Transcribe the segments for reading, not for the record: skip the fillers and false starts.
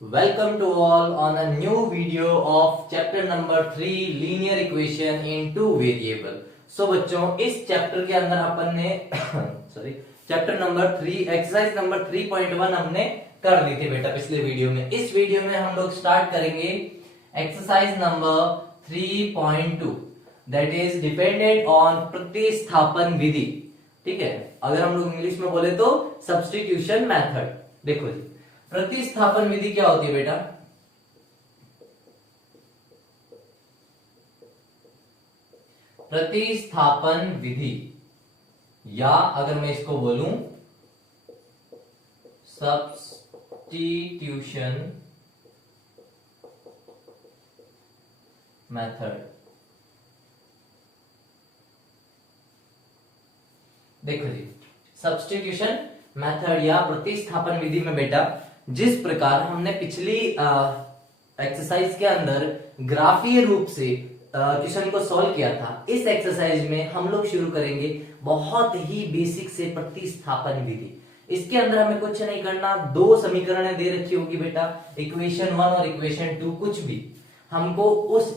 Welcome to all on a new video of chapter number 3 linear equation in two variable. So बच्चों इस chapter के अंदर अपन ने sorry chapter number 3 exercise number 3.1 हमने कर ली थी बेटा पिछले वीडियो में। इस वीडियो में हम लोग स्टार्ट करेंगे exercise number 3.2 that is dependent on प्रतिस्थापन विधि। ठीक है, अगर हम लोग इंग्लिश में बोले तो सब्स्टिट्यूशन मेथड। देखो जी, प्रतिस्थापन विधि क्या होती है बेटा? प्रतिस्थापन विधि या अगर मैं इसको बोलूं सब्स्टिट्यूशन मेथड। देखो जी, सब्स्टिट्यूशन मेथड या प्रतिस्थापन विधि में बेटा जिस प्रकार हमने पिछली एक्सरसाइज के अंदर ग्राफीय रूप से क्वेश्चन को सॉल्व किया था, इस एक्सरसाइज में हम लोग शुरू करेंगे बहुत ही बेसिक से प्रतिस्थापन विधि। इसके अंदर हमें कुछ नहीं करना, दो समीकरणें दे रखी होगी बेटा, इक्वेशन 1 और इक्वेशन 2, कुछ भी हमको उस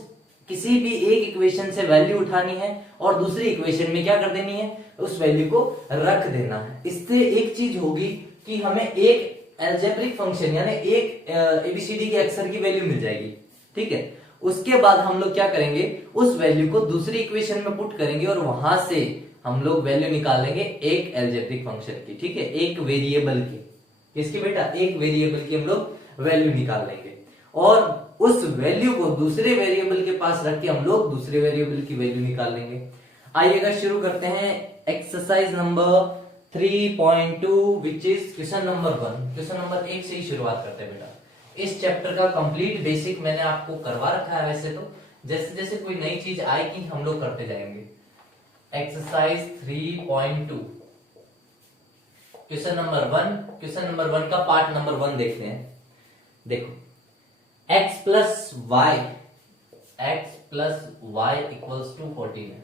किसी भी एक इक्वेशन से वैल्यू उठानी है और दूसरी इक्वेशन में क्या कर देनी है, उस वैल्यू को रख देना है। इससे एक चीज होगी कि हमें एक अलजेब्रिक फंक्शन यानी एक एबीसीडी के अक्षर की वैल्यू मिल जाएगी। ठीक है, उसके बाद हम लोग क्या करेंगे, उस वैल्यू को दूसरी इक्वेशन में पुट करेंगे और वहां से हम लोग वैल्यू निकालेंगे एक अलजेब्रिक फंक्शन की। ठीक है, एक वेरिएबल की, किसकी बेटा? एक वेरिएबल की हम लोग वैल्यू निकाल लेंगे और उस वैल्यू को दूसरे वेरिएबल के पास रख के हम लोग दूसरे वेरिएबल की वैल्यू निकाल लेंगे। आइएगा शुरू करते हैं exercise number 3.2 which is question number 1। Question number 1 से ही शुरुआत करते हैं बेटा। इस चैप्टर का कंप्लीट बेसिक मैंने आपको करवा रखा है, वैसे तो जैसे जैसे कोई नई चीज आएगी हम लोग करते जाएंगे। Exercise 3.2 question number 1। Question number 1 का पार्ट नंबर 1 देखते हैं। देखो, x plus y equals to 14 है,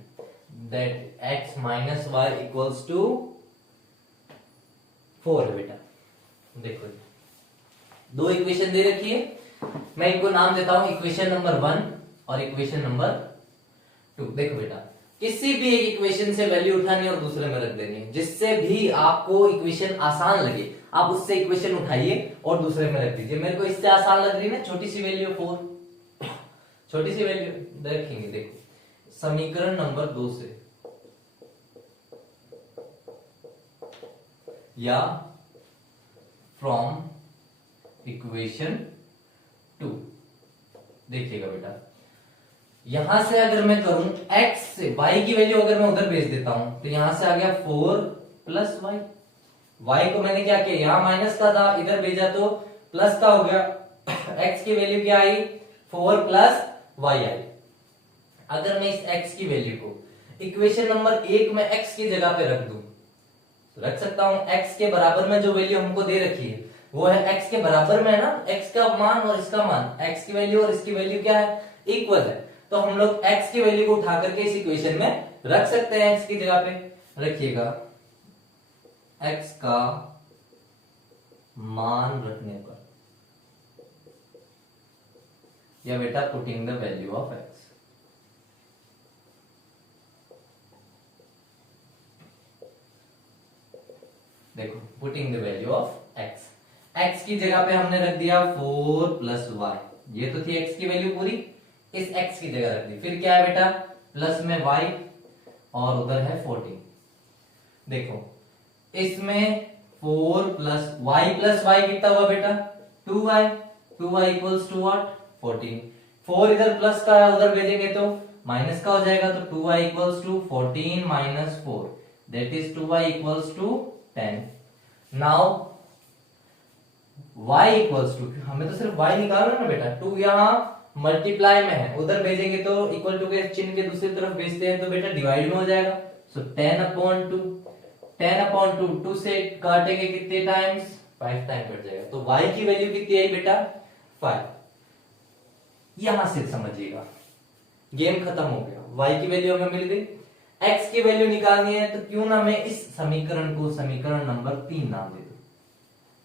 that x minus y equals to 4 है बेटा। देखो दो इक्वेशन दे रखी है, मैं इनको नाम देता हूं इक्वेशन नंबर 1 और इक्वेशन नंबर 2। देखो बेटा, किसी भी एक इक्वेशन से वैल्यू उठानी और दूसरे में रख देनी है, जिससे भी आपको इक्वेशन आसान लगे आप उससे इक्वेशन उठाइए और दूसरे में रख दीजिए। मेरे को इससे आसान लग रही है ना, छोटी सी वैल्यू 4, छोटी सी वैल्यू रखेंगे। देखो समीकरण नंबर 2 से या फ्रॉम इक्वेशन 2। देखिएगा बेटा, यहां से अगर मैं करूं x से y की वैल्यू अगर मैं उधर भेज देता हूं तो यहां से आ गया 4 प्लस वाई। y को मैंने क्या किया, यहां माइनस का था, इधर भेजा तो प्लस का हो गया। x की वैल्यू क्या आई, 4 प्लस वाई आई। अगर मैं इस x की वैल्यू को इक्वेशन नंबर 1 में x की जगह पे रख दूं, रख सकता हूं। x के बराबर में जो वैल्यू हमको दे रखी है वो है x के बराबर में है ना, x का मान और इसका मान, x की वैल्यू और इसकी वैल्यू क्या है, इक्वल है। तो हम लोग x की वैल्यू को उठा करके इस इक्वेशन में रख सकते हैं। x की जगह पे रखिएगा, x का मान रखने पर या बेटा putting the value of x। देखो putting the value of x, x की जगह पे हमने रख दिया 4 प्लस वाई, ये तो थी x की वैल्यू पूरी, इस x की जगह रख दी। फिर क्या है बेटा, प्लस में y और उधर है 14। देखो इसमें 4 प्लस y कितना हुआ बेटा, 2y इक्वल्स टू व्हाट, 14। 4 इधर प्लस का है, उधर भेजेंगे तो माइनस का हो जाएगा, तो 2y equals to 14 minus 4 that is 2y equals to 10। Now y equals to, हमें तो सिर्फ y निकालना ना बेटा, 2 यहाँ मल्टीप्लाई में है, उधर भेजेंगे तो इक्वल टू के चिन्ह के दूसरी तरफ भेजते हैं तो बेटा डिवाइड में हो जाएगा। सो 10/2, 10/2, 2 से काटेंगे कितने टाइम्स, 5 टाइम कट जाएगा। तो y की वैल्यू कितनी आई बेटा, 5। यहां से समझिएगा गेम खत्म हो गया, y की वैल्यू हमें मिल गई। x की वैल्यू निकालनी है तो क्यों ना मैं इस समीकरण को समीकरण नंबर 3 नाम दे दूं।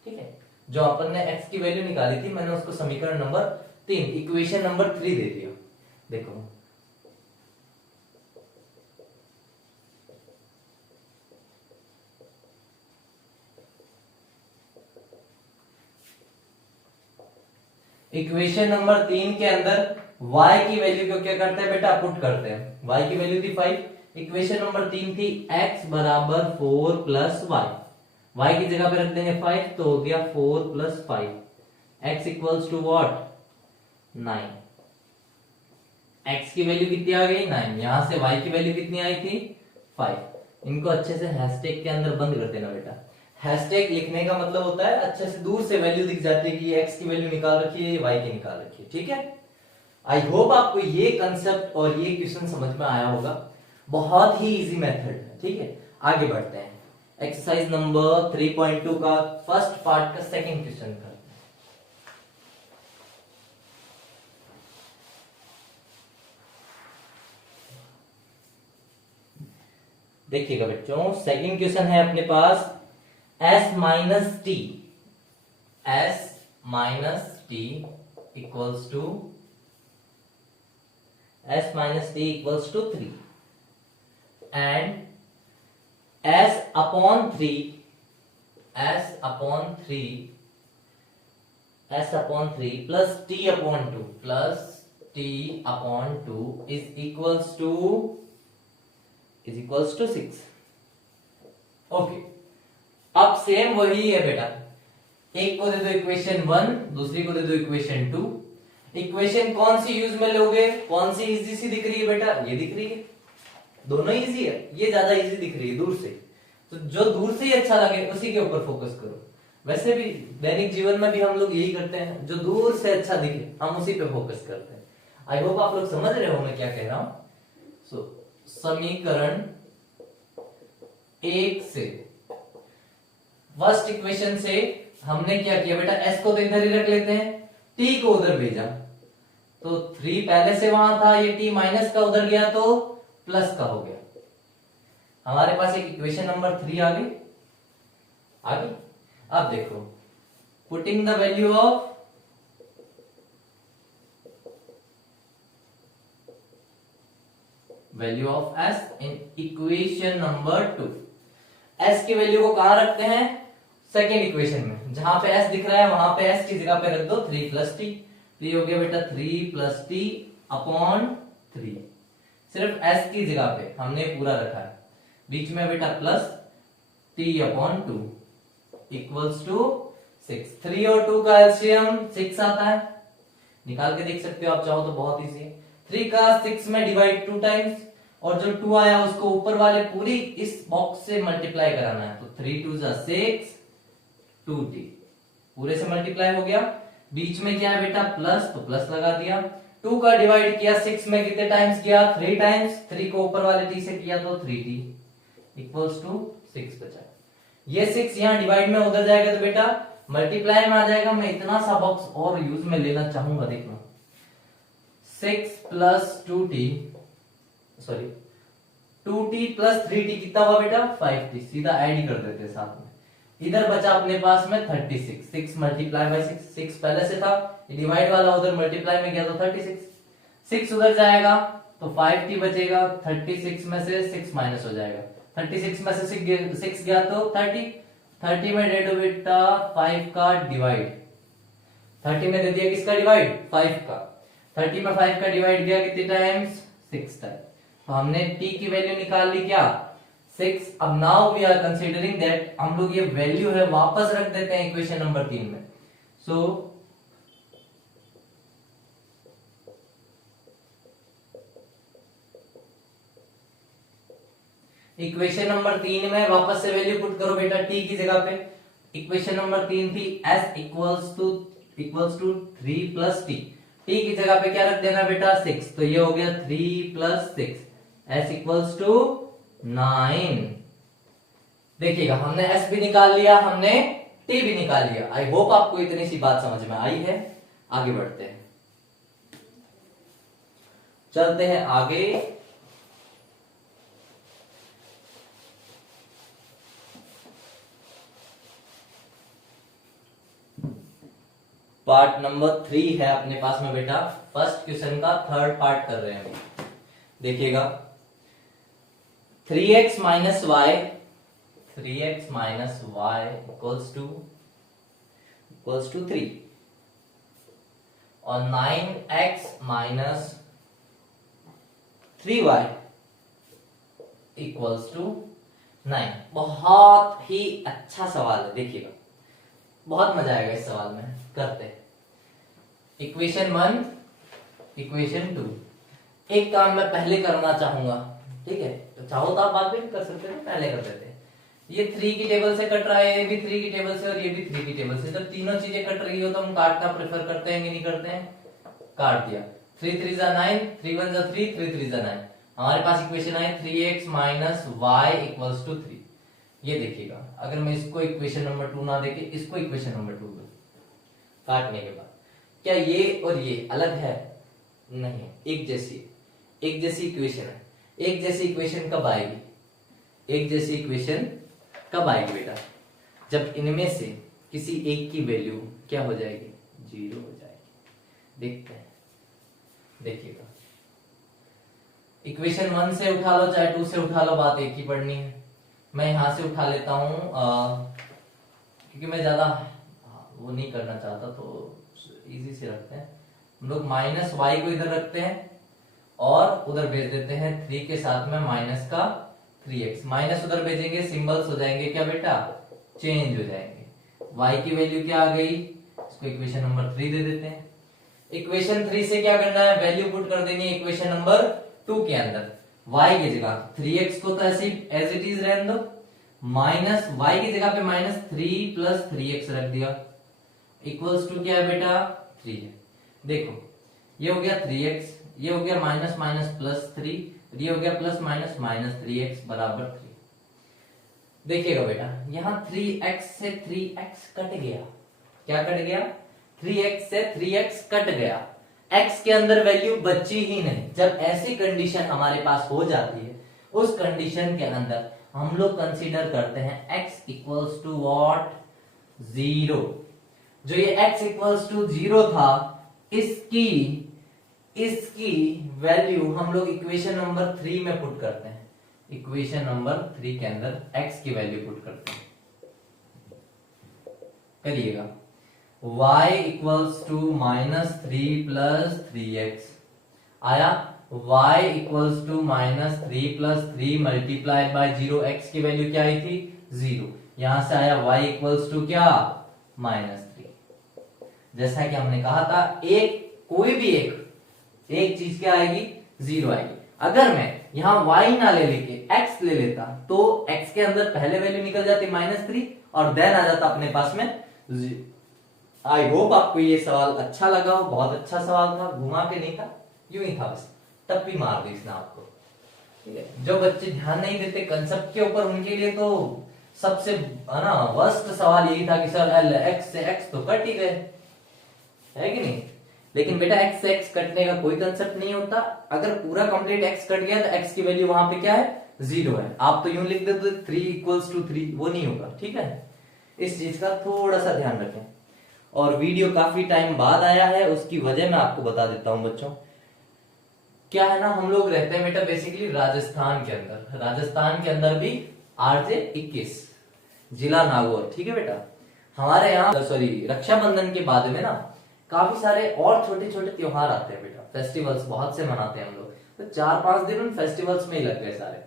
ठीक है, जो अपन ने x की वैल्यू निकाली थी मैंने उसको समीकरण नंबर 3 इक्वेशन नंबर 3 दे दिया। देखो इक्वेशन नंबर 3 के अंदर y की वैल्यू को क्या करते हैं बेटा, पुट करते हैं। y की वैल्यू थी 5, इक्वेशन नंबर 3 थी x बराबर 4 प्लस y की जगह पे रख देंगे 5 तो हो गया 4 plus 5, x equals to what 9। x की वैल्यू कितनी आ गई 9, यहां से y की वैल्यू कितनी आई थी 5। इनको अच्छे से हैशटैग के अंदर बंद कर देना बेटा। हैशटैग लिखने का मतलब होता है अच्छे से दूर से वैल्यू दिख जाती है कि ये x की वैल्यू निकाल रखी है, ये y की निकाल रखी है, ठीक है। आई होप आपको ये कंसेप्ट और ये क्वेश्चन समझ में आया होगा। बहुत ही इजी मेथड है, ठीक है। आगे बढ़ते हैं, एक्सरसाइज नंबर 3.2 का फर्स्ट पार्ट का सेकंड क्वेश्चन करते हैं। देखिएगा बच्चों, सेकंड क्वेश्चन है अपने पास s minus t equals to three and s upon three plus t upon two is equals to 6। Okay, अब सेम वही है बेटा, एक को दे दो इक्वेशन 1, दूसरी को दे दो इक्वेशन 2। इक्वेशन कौन सी यूज में लोगे, कौन सी इजी सी दिख रही है बेटा, ये दिख रही है, दोनों इजी है, ये ज्यादा इजी दिख रही है दूर से, तो जो दूर से ही अच्छा लगे उसी के ऊपर फोकस करो। वैसे भी दैनिक जीवन में भी हम लोग यही करते हैं, जो दूर से अच्छा दिखे हम उसी पे फोकस करते हैं। आई होप आप लोग समझ रहे हो मैं क्या कह रहा हूं। समीकरण 1 से फर्स्ट इक्वेशन से हमने क्या किया बेटा, s को तो इधर ही रख लेते हैं, t को उधर भेजा तो 3 पहले से वहां था, ये t माइनस का उधर गया तो प्लस का हो गया। हमारे पास एक इक्वेशन नंबर 3 आ गई। अब देखो, putting the value of s in equation number 2। s की वैल्यू को कहां रखते हैं, सेकेंड इक्वेशन में, जहां पे s दिख रहा है वहां पे s की जगह पे रख दो 3 प्लस टी, तो ये हो गया बेटा 3 प्लस टी अपॉन 3। सिर्फ s की जगह पे हमने पूरा रखा है, बीच में बेटा plus t upon 2 equals to 6। 3 और 2 का एलसीएम 6 आता है, निकाल के देख सकते हो आप चाहो तो, बहुत इजी है। 3 का 6 में डिवाइड 2 टाइम्स, और जो 2 आया उसको ऊपर वाले पूरी इस बॉक्स से मल्टीप्लाई कराना है, तो 3 2 जा 6, 2t पूरे से मल्टीप्लाई हो गया। बीच में क्या है बेटा प्लस, तो प्लस लगा दिया। 2 का डिवाइड किया 6 में कितने टाइम्स किया, 3 टाइम्स, 3 को ऊपर वाले t से किया तो 3t इक्वल्स टू 6 बचा। ये 6 यहाँ डिवाइड में उधर जाएगा तो बेटा मल्टीप्लाई में आ जाएगा। मैं इतना सा बॉक्स और यूज में लेना चाहूंगा, देखना 6 plus 2t, sorry 2t plus 3t कितना हुआ बेटा 5t, सीधा ऐड ही कर देते हैं साथ में। इधर बचा अपने पास में 36, 6 मल्टीप्लाई बाय 6, 6 पहले से था, डिवाइड वाला उधर मल्टीप्लाई में गया तो 36, 6 उधर जाएगा तो 5t बचेगा, 36 में से 6 माइनस हो जाएगा, 36 में से 6 गया तो 30 में दे दो बेटा 5 का डिवाइड, 30 में दे दिया किसका डिवाइड 5 का, 30 में 5 का डिवाइड किया कितने टाइम्स 6 टाइम्स, तो हमने t की वैल्यू निकाल ली क्या 6। अब now we are considering that हम लोग ये वैल्यू है वापस रख देते हैं इक्वेशन नंबर 3 में। सो इक्वेशन नंबर 3 में वापस से वैल्यू पुट करो बेटा t की जगह पे। इक्वेशन नंबर 3 थी s equals to 3 plus t, t की जगह पे क्या रख देना बेटा 6, तो ये हो गया 3 प्लस 6, s इक्वल्स टू 9। देखिएगा हमने s भी निकाल लिया, हमने t भी निकाल लिया। आई होप आपको इतनी सी बात समझ में आई है। आगे बढ़ते हैं, चलते हैं आगे। पार्ट नंबर 3 है अपने पास में बेटा। फर्स्ट क्वेश्चन का थर्ड पार्ट कर रहे हैं अभी। देखिएगा 3x minus y equals to 3 और 9x minus 3y equals to 9। बहुत ही अच्छा सवाल है, देखिएगा बहुत मजा आएगा इस सवाल में। करते हैं इक्वेशन 1, इक्वेशन 2। एक काम मैं पहले करना चाहूंगा, ठीक है? तो चाहो तो आप बाद में कर सकते हैं, पहले कर देते हैं। ये 3 की टेबल से कट रहा है, ये भी 3 की टेबल से और ये भी 3 की टेबल से। जब तीनों चीजें कट रही हो तो हम काटना प्रेफर करते हैं कि नहीं करते हैं? काट दिया। 3 3 जा 9, 3 1 जा 3, 3 3 जा 9। हमारे पास इक्वेशन है 3x minus y equals to 3। ये देखिएगा, अगर मैं इसको इक्वेशन नंबर 2 ना देके इसको इक्वेशन नंबर 2 दूं काटने के बाद, क्या ये और ये अलग है? नहीं, एक जैसी इक्वेशन है। एक जैसी इक्वेशन कब आएगी? एक जैसी इक्वेशन कब आएगी बेटा? जब इनमें से किसी एक की वैल्यू क्या हो जाएगी? 0 हो जाएगी। देखते हैं, देखिएगा इक्वेशन 1 से उठा लो चाहे 2 से उठा लो, बात एक ही पढ़नी है। मैं यहां से उठा लेता हूं क्योंकि मैं ज्यादा वो नहीं करना चाहता, तो इजी से रखते हैं हम लोग। माइनस वाई को इधर रखते हैं और उधर भेज देते हैं 3 के साथ में माइनस का 3x। माइनस उधर भेजेंगे, सिंबल्स हो जाएंगे क्या बेटा? चेंज हो जाएंगे। y की वैल्यू क्या आ गई? इसको इक्वेशन नंबर 3 दे देते हैं। इक्वेशन 3 से क्या करना है? वैल्यू पुट कर देनी है इक्वेशन नंबर 2 के अंदर। y की जगह 3x को तो ऐसे एज इट इज रहने दो, माइनस y की जगह पे माइनस 3 प्लस 3x रख दिया, इक्वल्स टू क्या है बेटा? 3 है। देखो ये हो गया 3x, ये हो गया माइनस माइनस प्लस 3, ये हो गया प्लस माइनस माइनस 3x बराबर 3। देखिएगा बेटा यहां 3x से 3x कट गया। क्या कट गया? 3x से 3x कट गया। x के अंदर वैल्यू बची ही नहीं। जब ऐसी कंडीशन हमारे पास हो जाती है, उस कंडीशन के अंदर हम लोग कंसीडर करते हैं x इक्वल्स टू व्हाट? 0। जो ये x इक्वल्स टू 0 था, इसकी वैल्यू हम लोग इक्वेशन नंबर 3 में पुट करते हैं। इक्वेशन नंबर 3 के अंदर x की वैल्यू पुट करते हैं। करिएगा y equals to minus 3 plus 3x आया। y equals to minus 3 plus 3 multiplied by 0। x की वैल्यू क्या आई थी? 0। यहां से आया y इक्वल्स टू क्या? माइनस 3। जैसा कि हमने कहा था, कोई भी एक चीज क्या आएगी? 0 आएगी। अगर मैं यहां y ना ले लेके x ले लेता तो x के अंदर पहले वैल्यू निकल जाती -3 और देन आ जाता अपने पास में 0। आई होप आपको ये सवाल अच्छा लगा हो। बहुत अच्छा सवाल था, घुमा के नहीं था, यूं ही था, बस टप्पी मार दी इसने आपको। ठीक है, जो बच्चे ध्यान नहीं देते कंसेप्ट के ऊपर, उनके लिए तो सबसे ना वर्स्ट सवाल यही था कि सर x से x तो कट ही गए, है कि नहीं? लेकिन बेटा x से x कटने का कोई कंसेप्ट नहीं होता। अगर पूरा कंप्लीट x कट गया तो x की वैल्यू वहां पे क्या है? 0 है। आप तो यूं लिख देते 3 इक्वल्स टू 3, वो नहीं होगा। ठीक है, इस चीज का थोड़ा सा ध्यान रखें। और वीडियो काफी टाइम बाद आया है, उसकी वजह मैं आपको बता देता हूं बच्चों। क्या है ना, हम लोग रहते हैं बेटा बेसिकली राजस्थान के अंदर। राजस्थान के अंदर भी RJ 21 जिला नागौर। ठीक है बेटा, हमारे यहाँ सॉरी रक्षाबंधन के बाद में ना काफी सारे और छोटे छोटे त्योहार आते हैं बेटा। फेस्टिवल्स बहुत से मनाते हैं हम लोग, तो 4-5 दिन उन फेस्टिवल्स में ही लग गए सारे।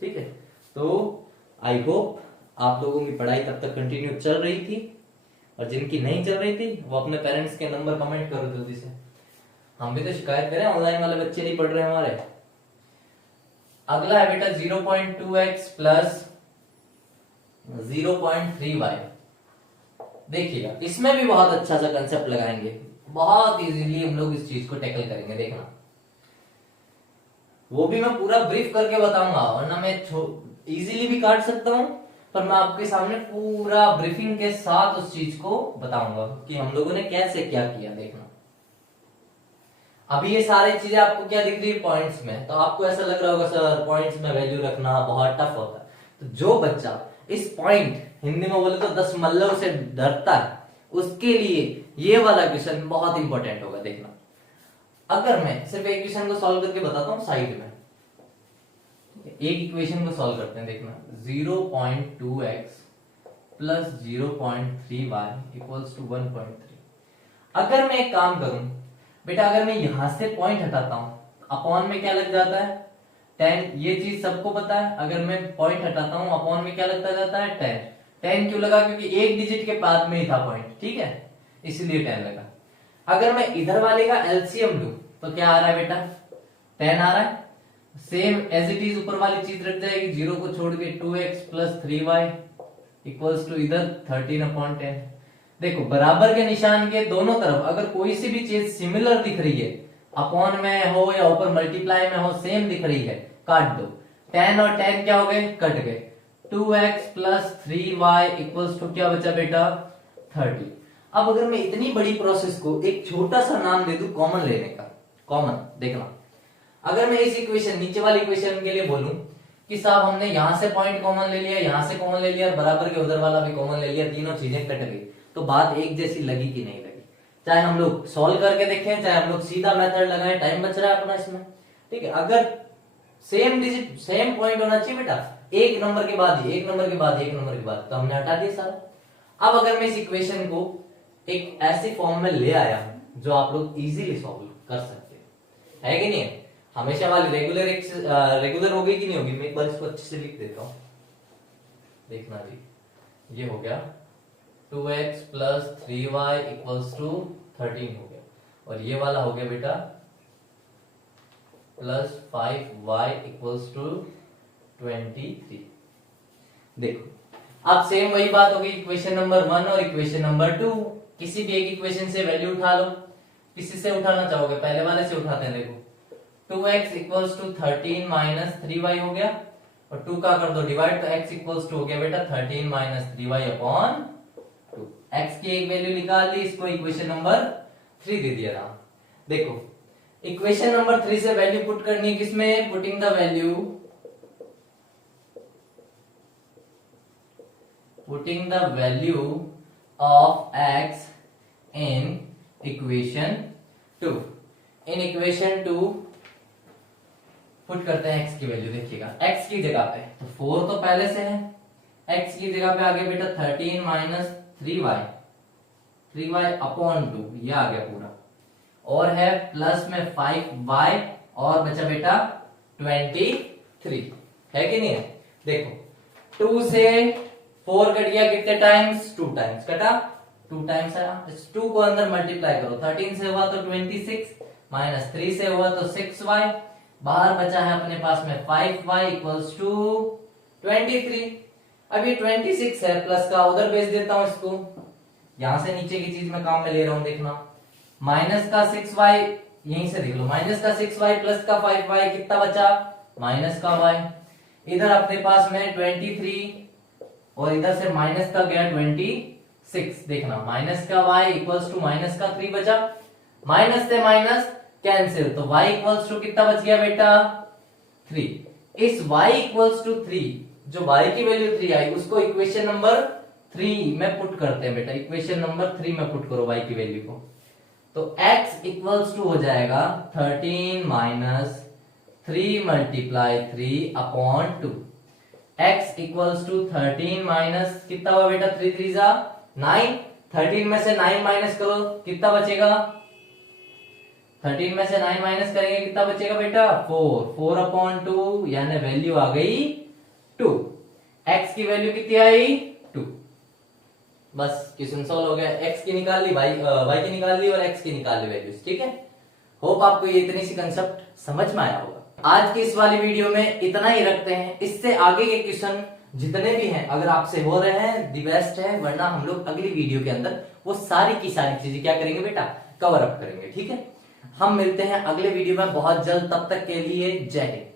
ठीक है, तो आई होप आप लोगों की पढ़ाई तब तक कंटिन्यू चल रही थी, और जिनकी नहीं चल रही थी वो अपने पेरेंट्स के नंबर कमेंट करो जल्दी से। हम भी तो शिकायत करें, ऑनलाइन वाले बच्चे नहीं पढ़ रहे हमारे। अगला है बेटा 0.2x प्लस 0.3y। देखिएगा इसमें भी बहुत अच्छा सा कंसेप्ट लगाएंगे, बहुत इजीली हम लोग इस चीज को टैकल करेंगे। देखना, वो भी मैं पूरा ब्रीफ करके बताऊंगा, वरना मैं इजीली भी काट सकता हूं, पर मैं आपके सामने पूरा ब्रीफिंग के साथ उस चीज को बताऊंगा कि हम लोगों ने कैसे क्या किया। देखना, अभी ये सारी चीजें आपको क्या दिख रही है? पॉइंट्स में। तो आपको ऐसा लग रहा होगा सर पॉइंट्स में वैल्यू रखना बहुत टफ होता है। तो जो बच्चा इस पॉइंट, हिंदी में बोले तो 10 मल्लों से डरता है, उसके लिए ये वाला क्वेश्चन बहुत इंपॉर्टेंट होगा, देखना। अगर मैं सिर्फ एक क्वेश्चन को सॉल्व करके बताता हूं साइड में, एक इक्वेशन को सॉल्व करते हैं, देखना 0.2x plus 0.3y equals to 1.3। अगर मैं एक काम करूं बेटा, अगर मैं यहां से पॉइंट हटाता हूं, अपॉन में क्या लग जाता है 10, ये चीज सबको पता है। अगर मैं पॉइंट हटाता हूं अपॉन में क्या लगता जाता है 10। 10 क्यों लगा? क्योंकि एक डिजिट के बाद में ही था पॉइंट, ठीक है, इसलिए 10 लगा। अगर मैं इधर वाले का एलसीएम लूं तो क्या आ रहा है बेटा 10 आ रहा है। सेम एज इट इज ऊपर वाली चीज रख जाएगी, 0 को छोड़ के 2x plus 3y equals to इधर 13/10। देखो बराबर के निशान के दोनों तरफ अगर कोई सी भी चीज सिमिलर दिख रही है, अपॉन में हो या ऊपर मल्टीप्लाई में हो, सेम दिख रही है, काट दो। 10 और 10 क्या हो गए? कट गए। 2x plus 3y equals to क्या बचा बेटा 30। अब अगर मैं इतनी बड़ी प्रोसेस को एक छोटा सा नाम दे दूं कॉमन लेने का, कॉमन देखना। अगर मैं इस इक्वेशन नीचे वाली इक्वेशन के लिए बोलूं कि साहब हमने यहां से पॉइंट कॉमन ले लिया, यहां से कॉमन ले लिया, बराबर के उधर वाला भी कॉमन ले लिया, तीनों चीजें कट गई, तो बात एक जैसी लगी कि नहीं लगी? चाहे हम लोग सॉल्व करके देखें, चाहे हम लोग सीधा मेथड लगाएं, टाइम बच रहा है अपना इसमें, ठीक है। अगर सेम डिजिट सेम पॉइंट होना चाहिए बेटा, एक नंबर के बाद ही, एक नंबर के बाद, एक नंबर के बाद, तो हमने हटा दिया सारा। अब अगर मैं इस इक्वेशन को एक ऐसी फॉर्म में ले आया जो आप लोग इजीली सॉल्व कर सकते हैं, है कि नहीं है? हमेशा वाली रेगुलर होगी कि नहीं होगी? मैं एक बार इसको अच्छे से लिख देता हूं, देखना जी। ये हो गया 2x plus 3y equals to 13 हो गया, और ये वाला हो गया बेटा प्लस 5y इक्वल्स टू 23। देखो अब सेम वही बात होगी इक्वेशन नंबर 1 और इक्वेशन नंबर 2। किसी भी एक इक्वेशन से वैल्यू उठा लो, किसी से उठाना चाहोगे? पहले वाले से उठाते हैं। देखो 2x equals to 13 minus 3y हो गया, और 2 का कर दो डिवाइड, तो x इक्वल्स टू हो गया बेटा 13 माइनस 3y अपॉन 2। x की एक वैल्यू निकाल ली, इसको इक्वेशन नंबर 3 दे दिया था। देखो इक्वेशन नंबर 3 से वैल्यू पुट करनी है किसमें? Putting the value of x in equation 2। In equation 2 put करते हैं x की वैल्यू। देखिएगा x की जगह पे तो 4 तो पहले से है, x की जगह पे आ गया बेटा 13 माइनस 3y अपॉन 2, ये आ गया पूरा, और है प्लस में 5y, और बचा बेटा 23, है कि नहीं है? देखो 2 से 4 कट गया, कितने टाइम्स? 2 टाइम्स कटा, 2 टाइम्स आया। इस 2 को अंदर मल्टीप्लाई करो, 13 से हुआ तो 26, माइनस 3 से हुआ तो 6y, बाहर बचा है अपने पास में 5y इक्वल्स टू 23। अब ये 26 है, प्लस का उधर भेज देता हूं इसको, यहां से नीचे की चीज मैं काम में ले रहा हूं, देखना। माइनस का 6y, यहीं से देख लो, माइनस का 6y प्लस का 5y, कितना बचा? माइनस का y। इधर अपने पास में 23, और इधर से माइनस का गया 26, देखना माइनस का y इक्वल्स टू माइनस का 3 बचा, माइनस से माइनस कैंसिल, तो y इक्वल्स टू कितना बच गया बेटा 3। इस y इक्वल्स टू 3, जो y की वैल्यू 3 आई, उसको इक्वेशन नंबर 3 में पुट करते हैं बेटा। इक्वेशन नंबर 3 में पुट करो y की वैल्यू को, तो x इक्वल्स टू हो जाएगा 13 minus 3 multiply 3 upon 2। x equals to 13 minus कितना हुआ बेटा 3 3 जा 9, 13 में से 9 माइनस करो, कितना बचेगा? 13 में से 9 माइनस करेंगे, कितना बचेगा बेटा 4 अपॉन 2, यानी वैल्यू आ गई 2। x की वैल्यू कितनी आई 2। बस क्वेश्चन सॉल्व हो गया। x की निकाल ली, y की निकाल ली, और x की निकाल ली वैल्यूज, ठीक है। होप आपको ये इतनी सी कंसेप्ट समझ में आया होगा। आज की इस वाली वीडियो में इतना ही रखते हैं। इससे आगे के क्वेश्चन जितने भी हैं अगर आपसे हो रहे हैं दी बेस्ट है, वरना हम लोग अगली वीडियो के अंदर वो सारी की सारी चीजें क्या करेंगे बेटा, कवर अप करेंगे, ठीक है। हम मिलते हैं अगले वीडियो में बहुत जल्द, तब तक के लिए जय हिंद।